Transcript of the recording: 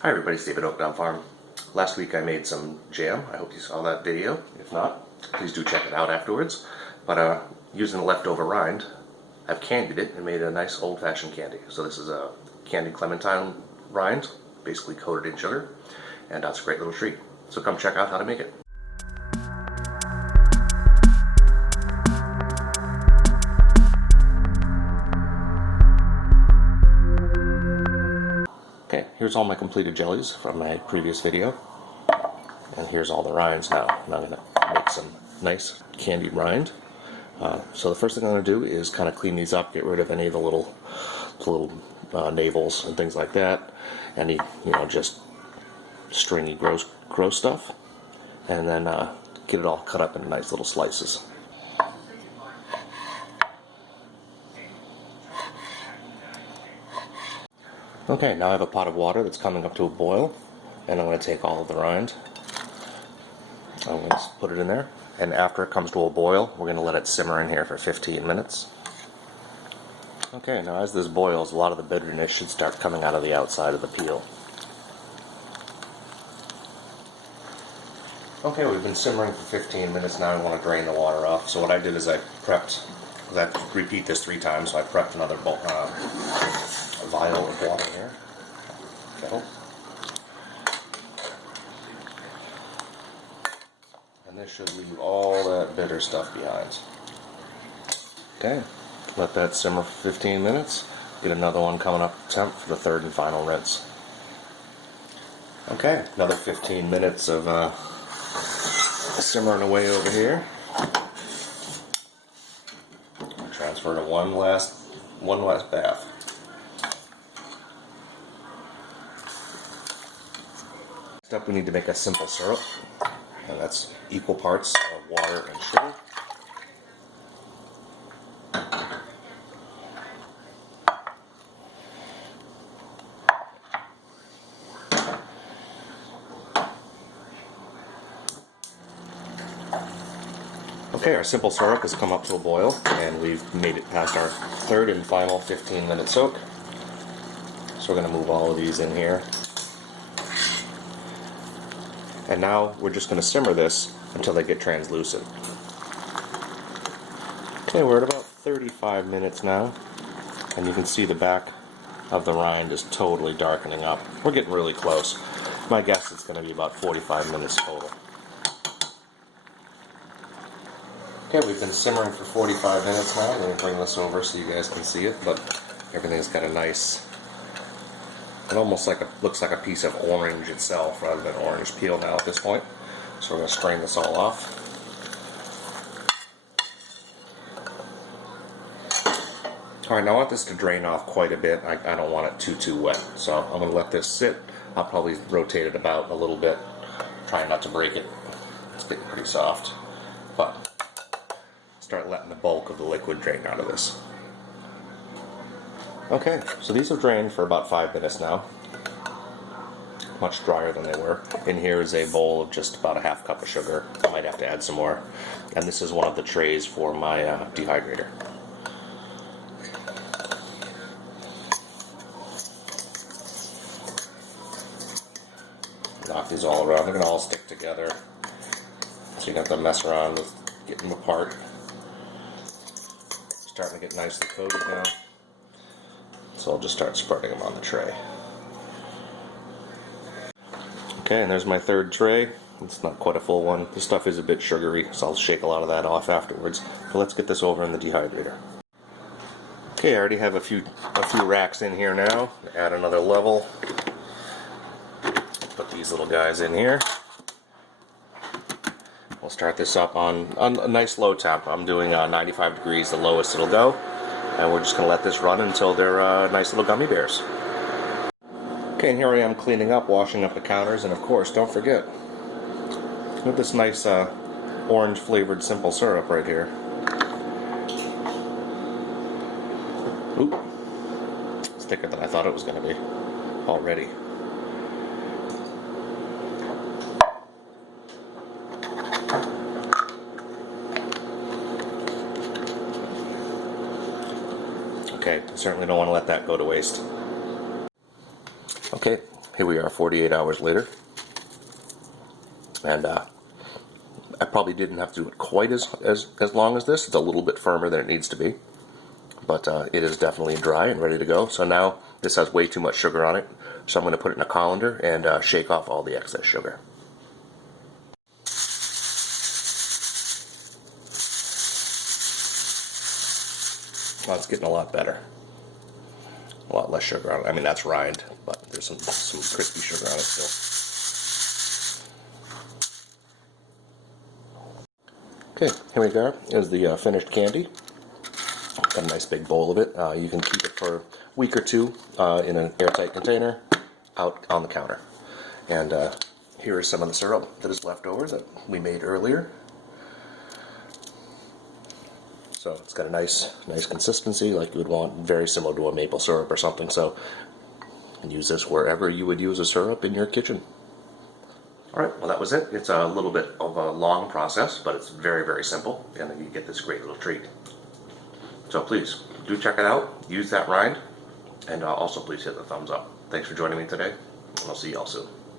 Hi everybody, it's David Oakdown Farm. Last week I made some jam. I hope you saw that video. If not, please do check it out afterwards. But using the leftover rind, I've candied it and made a nice old-fashioned candy. So this is a candied clementine rind, basically coated in sugar, and that's a great little treat. So come check out how to make it. Okay, here's all my completed jellies from my previous video, and here's all the rinds now. And I'm going to make some nice candied rind. So the first thing I'm going to do is kind of clean these up, get rid of any of the little navels and things like that, any just stringy gross stuff, and then get it all cut up into nice little slices. Okay, now I have a pot of water that's coming up to a boil, and I'm going to take all of the rind. I'm going to put it in there, and after it comes to a boil, we're going to let it simmer in here for 15 minutes. Okay, now as this boils, a lot of the bitterness should start coming out of the outside of the peel. Okay, we've been simmering for 15 minutes now. I want to drain the water off. So what I did is I prepped, because I have to repeat this 3 times, so I prepped another vial of water here. Okay. And this should leave all that bitter stuff behind. Okay, let that simmer for 15 minutes. Get another one coming up to temp for the third and final rinse. Okay, another 15 minutes of simmering away over here. Transfer to one last bath. Next up, we need to make a simple syrup, and that's equal parts of water and sugar. Okay, our simple syrup has come up to a boil, and we've made it past our third and final 15-minute soak. So we're going to move all of these in here. And now we're just going to simmer this until they get translucent. Okay, we're at about 35 minutes now, and you can see the back of the rind is totally darkening up. We're getting really close. My guess is going to be about 45 minutes total. Okay, we've been simmering for 45 minutes now. I'm going to bring this over so you guys can see it, but everything's got a nice, it almost looks like a piece of orange itself rather than orange peel now at this point. So we're going to strain this all off. Alright, now I want this to drain off quite a bit. I don't want it too wet, so I'm going to let this sit. I'll probably rotate it about a little bit, trying not to break it. It's getting pretty soft, but start letting the bulk of the liquid drain out of this. Okay, so these have drained for about 5 minutes now. Much drier than they were. In here is a bowl of just about a half cup of sugar. I might have to add some more. And this is one of the trays for my dehydrator. Knock these all around. They're going to all stick together, so you don't have to mess around with getting them apart. Starting to get nicely coated now. So I'll just start spreading them on the tray. Okay, and there's my third tray. It's not quite a full one. This stuff is a bit sugary, so I'll shake a lot of that off afterwards. But let's get this over in the dehydrator. Okay, I already have a few racks in here now. Add another level. Put these little guys in here. We'll start this up on a nice low temp. I'm doing 95 degrees, the lowest it'll go. And we're just going to let this run until they're nice little gummy bears. Okay, and here I am cleaning up, washing up the counters, and of course, don't forget, look at this nice orange flavored simple syrup right here. Oop, it's thicker than I thought it was going to be already. Okay, certainly don't want to let that go to waste. Okay, here we are 48 hours later. And I probably didn't have to do it quite as long as this. It's a little bit firmer than it needs to be. But it is definitely dry and ready to go. So now this has way too much sugar on it. So I'm going to put it in a colander and shake off all the excess sugar. Well, it's getting a lot better. A lot less sugar on it. I mean, that's rind, but there's some crispy sugar on it still. Okay, here we go. Here's the finished candy. Got a nice big bowl of it. You can keep it for a week or two in an airtight container out on the counter. And here is some of the syrup that is left over that we made earlier. So it's got a nice consistency like you would want, very similar to a maple syrup or something. So you can use this wherever you would use a syrup in your kitchen. Alright, well that was it. It's a little bit of a long process, but it's very, very simple, and then you get this great little treat. So please, do check it out, use that rind, and also please hit the thumbs up. Thanks for joining me today, and I'll see you all soon.